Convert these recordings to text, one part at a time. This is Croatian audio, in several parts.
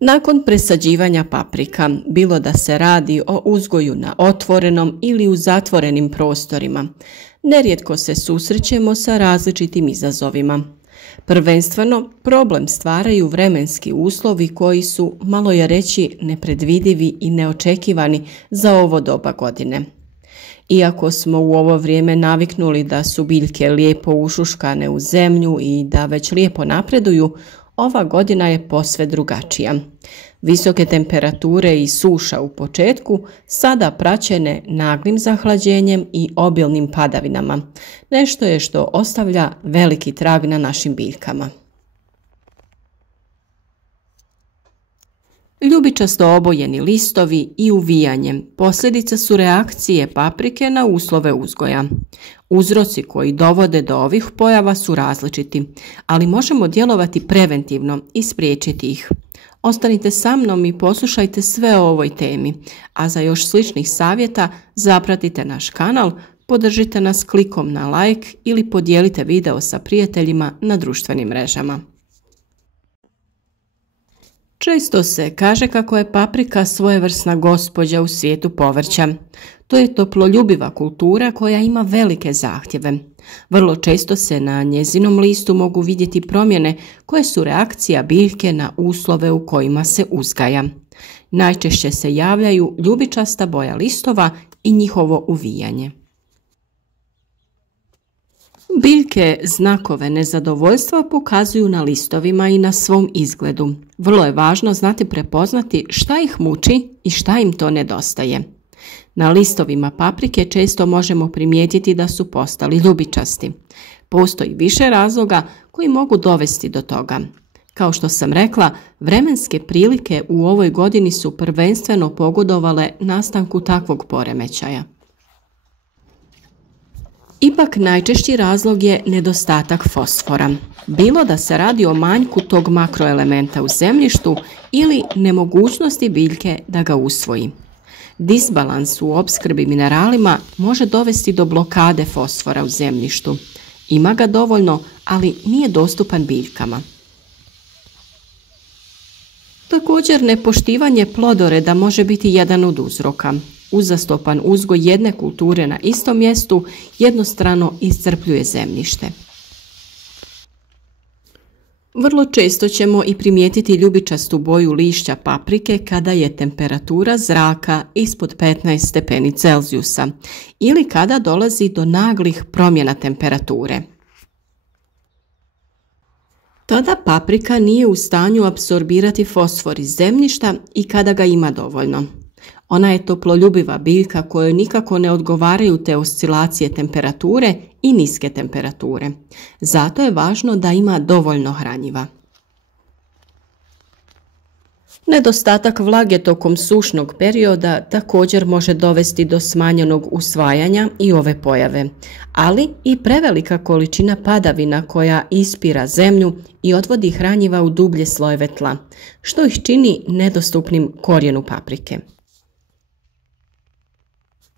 Nakon presađivanja paprika, bilo da se radi o uzgoju na otvorenom ili u zatvorenim prostorima, nerijetko se susrećemo sa različitim izazovima. Prvenstveno, problem stvaraju vremenski uslovi koji su, malo je reći, nepredvidivi i neočekivani za ovo doba godine. Iako smo u ovo vrijeme naviknuli da su biljke lijepo ušuškane u zemlju i da već lijepo napreduju, ova godina je posve drugačija. Visoke temperature i suša u početku, sada praćene naglim zahlađenjem i obilnim padavinama, nešto je što ostavlja veliki trag na našim biljkama. Ljubičasto obojeni listovi i uvijanje posljedica su reakcije paprike na uslove uzgoja. Uzroci koji dovode do ovih pojava su različiti, ali možemo djelovati preventivno i spriječiti ih. Ostanite sa mnom i poslušajte sve o ovoj temi, a za još sličnih savjeta zapratite naš kanal, podržite nas klikom na like ili podijelite video sa prijateljima na društvenim mrežama. Često se kaže kako je paprika svojevrsna gospođa u svijetu povrća. To je toploljubiva kultura koja ima velike zahtjeve. Vrlo često se na njezinom listu mogu vidjeti promjene koje su reakcija biljke na uslove u kojima se uzgaja. Najčešće se javljaju ljubičasta boja listova i njihovo uvijanje. Biljke znakove nezadovoljstva pokazuju na listovima i na svom izgledu. Vrlo je važno znati prepoznati šta ih muči i šta im to nedostaje. Na listovima paprike često možemo primijetiti da su postali ljubičasti. Postoji više razloga koji mogu dovesti do toga. Kao što sam rekla, vremenske prilike u ovoj godini su prvenstveno pogodovale nastanku takvog poremećaja. Ipak najčešći razlog je nedostatak fosfora. Bilo da se radi o manjku tog makroelementa u zemljištu ili nemogućnosti biljke da ga usvoji. Disbalans u opskrbi mineralima može dovesti do blokade fosfora u zemljištu. Ima ga dovoljno, ali nije dostupan biljkama. Također, nepoštivanje plodoreda može biti jedan od uzroka. Uzastopan uzgoj jedne kulture na istom mjestu jednostrano iscrpljuje zemljište. Vrlo često ćemo i primijetiti ljubičastu boju lišća paprike kada je temperatura zraka ispod 15 stepeni Celzijusa ili kada dolazi do naglih promjena temperature. Tada paprika nije u stanju apsorbirati fosfor iz zemljišta i kada ga ima dovoljno. Ona je toploljubiva biljka kojoj nikako ne odgovaraju te oscilacije temperature i niske temperature. Zato je važno da ima dovoljno hranjiva. Nedostatak vlage tokom sušnog perioda također može dovesti do smanjenog usvajanja i ove pojave, ali i prevelika količina padavina koja ispira zemlju i odvodi hranjiva u dublje slojeve tla, što ih čini nedostupnim korijenu paprike.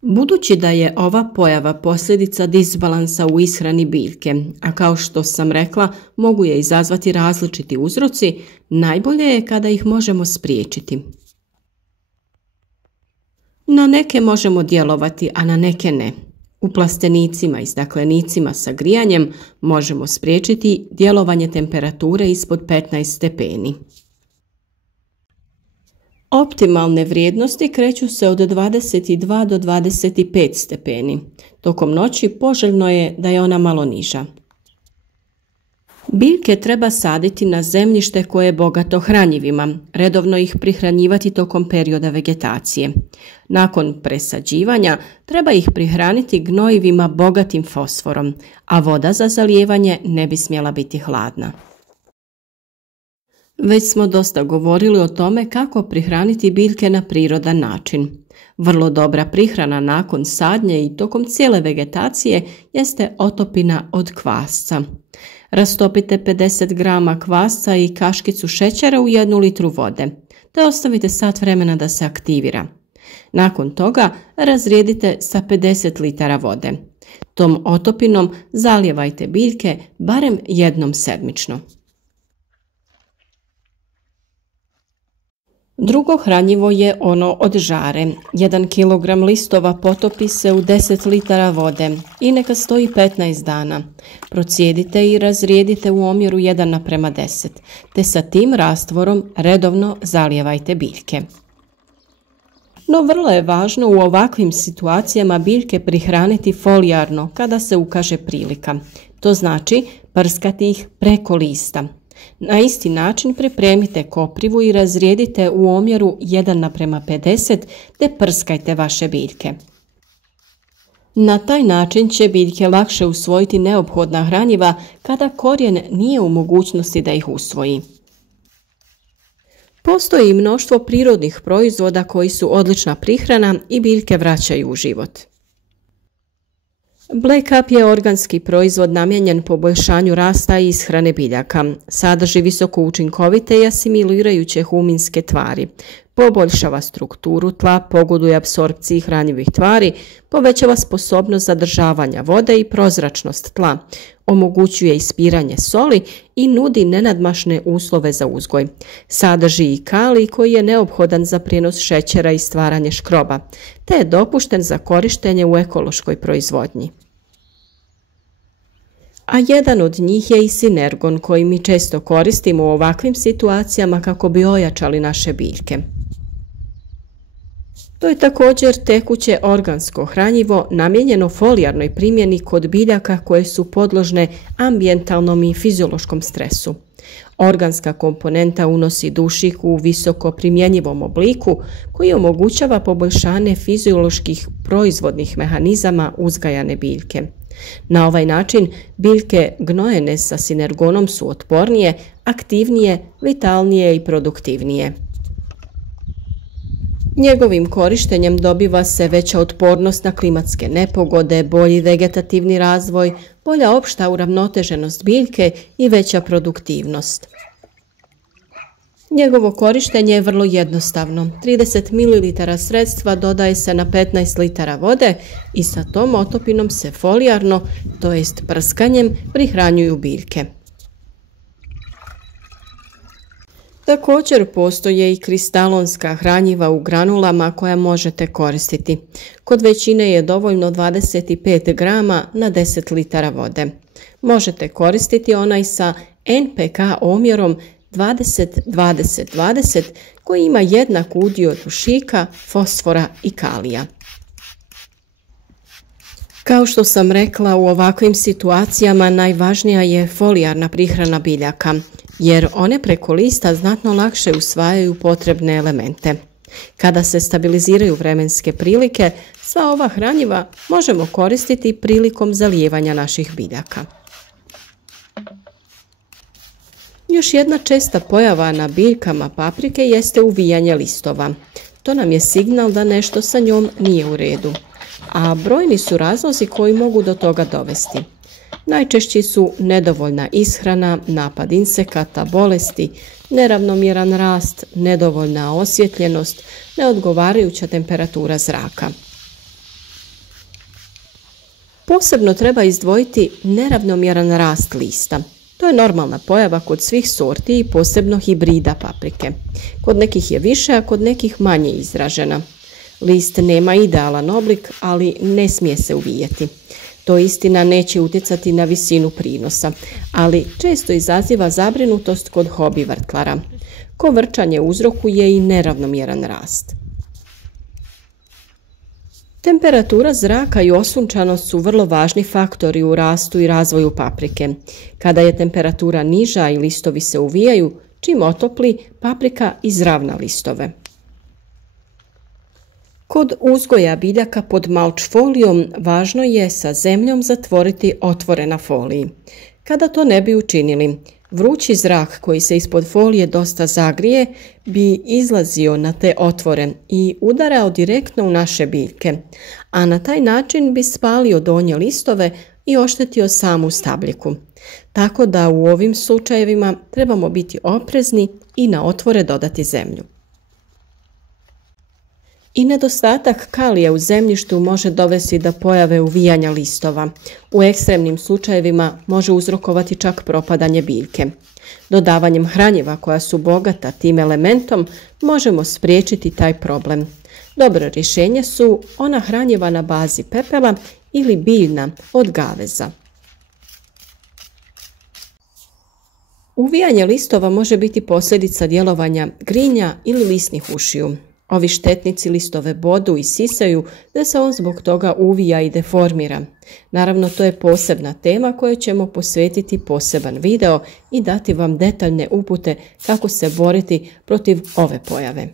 Budući da je ova pojava posljedica disbalansa u ishrani biljke, a kao što sam rekla, mogu je izazvati različiti uzroci, najbolje je kada ih možemo spriječiti. Na neke možemo djelovati, a na neke ne. U plastenicima i staklenicima sa grijanjem možemo spriječiti djelovanje temperature ispod 15 stepeni. Optimalne vrijednosti kreću se od 22 do 25 stepeni. Tokom noći poželjno je da je ona malo niža. Biljke treba saditi na zemljište koje je bogato hranjivima, redovno ih prihranjivati tokom perioda vegetacije. Nakon presađivanja treba ih prihraniti gnojivima bogatim fosforom, a voda za zalijevanje ne bi smjela biti hladna. Već smo dosta govorili o tome kako prihraniti biljke na prirodan način. Vrlo dobra prihrana nakon sadnje i tokom cijele vegetacije jeste otopina od kvasca. Rastopite 50 grama kvasca i kaškicu šećera u 1 litru vode, te ostavite sat vremena da se aktivira. Nakon toga razrijedite sa 50 litara vode. Tom otopinom zalijevajte biljke barem jednom sedmično. Drugo hranjivo je ono od žare. 1 kg listova potopi se u 10 litara vode i neka stoji 15 dana. Procijedite i razrijedite u omjeru 1:10, te sa tim rastvorom redovno zalijevajte biljke. No vrlo je važno u ovakvim situacijama biljke prihraniti folijarno kada se ukaže prilika. To znači prskati ih preko lista. Na isti način pripremite koprivu i razrijedite u omjeru 1:50 te prskajte vaše biljke. Na taj način će biljke lakše usvojiti neophodna hranjiva kada korijen nije u mogućnosti da ih usvoji. Postoji mnoštvo prirodnih proizvoda koji su odlična prihrana i biljke vraćaju u život. Black Up je organski proizvod namijenjen poboljšanju rasta i ishrane biljaka. Sadrži visoko učinkovite i asimilirajuće huminske tvari. Poboljšava strukturu tla, pogoduje apsorpciji hranjivih tvari, povećava sposobnost zadržavanja vode i prozračnost tla, omogućuje ispiranje soli i nudi nenadmašne uslove za uzgoj. Sadrži i kalij koji je neophodan za prijenos šećera i stvaranje škroba, te je dopušten za korištenje u ekološkoj proizvodnji. A jedan od njih je i Sinergon koji mi često koristimo u ovakvim situacijama kako bi ojačali naše biljke. To je također tekuće organsko hranjivo namijenjeno folijarnoj primjeni kod biljaka koje su podložne ambijentalnom i fiziološkom stresu. Organska komponenta unosi dušik u visoko primjenjivom obliku koji omogućava poboljšanje fizioloških proizvodnih mehanizama uzgajane biljke. Na ovaj način biljke gnojene sa Sinergonom su otpornije, aktivnije, vitalnije i produktivnije. Njegovim korištenjem dobiva se veća otpornost na klimatske nepogode, bolji vegetativni razvoj, bolja opšta uravnoteženost biljke i veća produktivnost. Njegovo korištenje je vrlo jednostavno. 30 ml sredstva dodaje se na 15 litara vode i sa tom otopinom se folijarno, to jest prskanjem, prihranjuju biljke. Također postoje i kristalonska hranjiva u granulama koja možete koristiti. Kod većine je dovoljno 25 grama na 10 litara vode. Možete koristiti onaj sa NPK omjerom 20-20-20 koji ima jednak udio dušika, fosfora i kalija. Kao što sam rekla, u ovakvim situacijama najvažnija je folijarna prihrana biljaka, jer one preko lista znatno lakše usvajaju potrebne elemente. Kada se stabiliziraju vremenske prilike, sva ova hranjiva možemo koristiti prilikom zalijevanja naših biljaka. Još jedna česta pojava na biljkama paprike jeste uvijanje listova. To nam je signal da nešto sa njom nije u redu, a brojni su razlozi koji mogu do toga dovesti. Najčešći su nedovoljna ishrana, napad insekata, bolesti, neravnomjeran rast, nedovoljna osvjetljenost, neodgovarajuća temperatura zraka. Posebno treba izdvojiti neravnomjeran rast lista. To je normalna pojava kod svih sorti i posebno hibrida paprike. Kod nekih je više, a kod nekih manje izražena. List nema idealan oblik, ali ne smije se uvijeti. To istina neće utjecati na visinu prinosa, ali često izaziva zabrinutost kod hobi vrtlara. Kovrčanje uzrokuje i neravnomjeran rast. Temperatura zraka i osunčanost su vrlo važni faktori u rastu i razvoju paprike. Kada je temperatura niža i listovi se uvijaju, čim otopli, paprika izravna listove. Kod uzgoja biljaka pod mulch folijom važno je sa zemljom zatvoriti otvore na foliji. Kada to ne bi učinili, vrući zrak koji se ispod folije dosta zagrije bi izlazio na te otvore i udarao direktno u naše biljke, a na taj način bi spalio donje listove i oštetio samu stabljiku. Tako da u ovim slučajevima trebamo biti oprezni i na otvore dodati zemlju. I nedostatak kalija u zemljištu može dovesti do pojave uvijanja listova. U ekstremnim slučajevima može uzrokovati čak propadanje biljke. Dodavanjem hranjiva koja su bogata tim elementom možemo spriječiti taj problem. Dobro rješenje su ona hranjiva na bazi pepela ili biljna od gaveza. Uvijanje listova može biti posljedica djelovanja grinja ili lisnih ušiju. Ovi štetnici listove bodu i sisaju da se on zbog toga uvija i deformira. Naravno, to je posebna tema kojoj ćemo posvetiti poseban video i dati vam detaljne upute kako se boriti protiv ove pojave.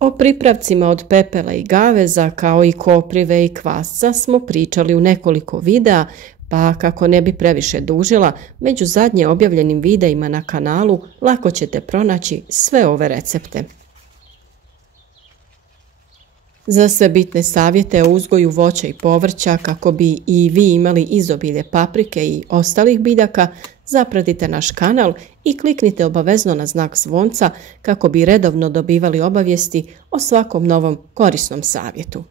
O pripravcima od pepela i gaveza kao i koprive i kvasca smo pričali u nekoliko videa, pa kako ne bi previše dužila, među zadnje objavljenim videima na kanalu lako ćete pronaći sve ove recepte. Za sve bitne savjete o uzgoju voća i povrća kako bi i vi imali izobilje paprike i ostalih biljaka, zapratite naš kanal i kliknite obavezno na znak zvonca kako bi redovno dobivali obavijesti o svakom novom korisnom savjetu.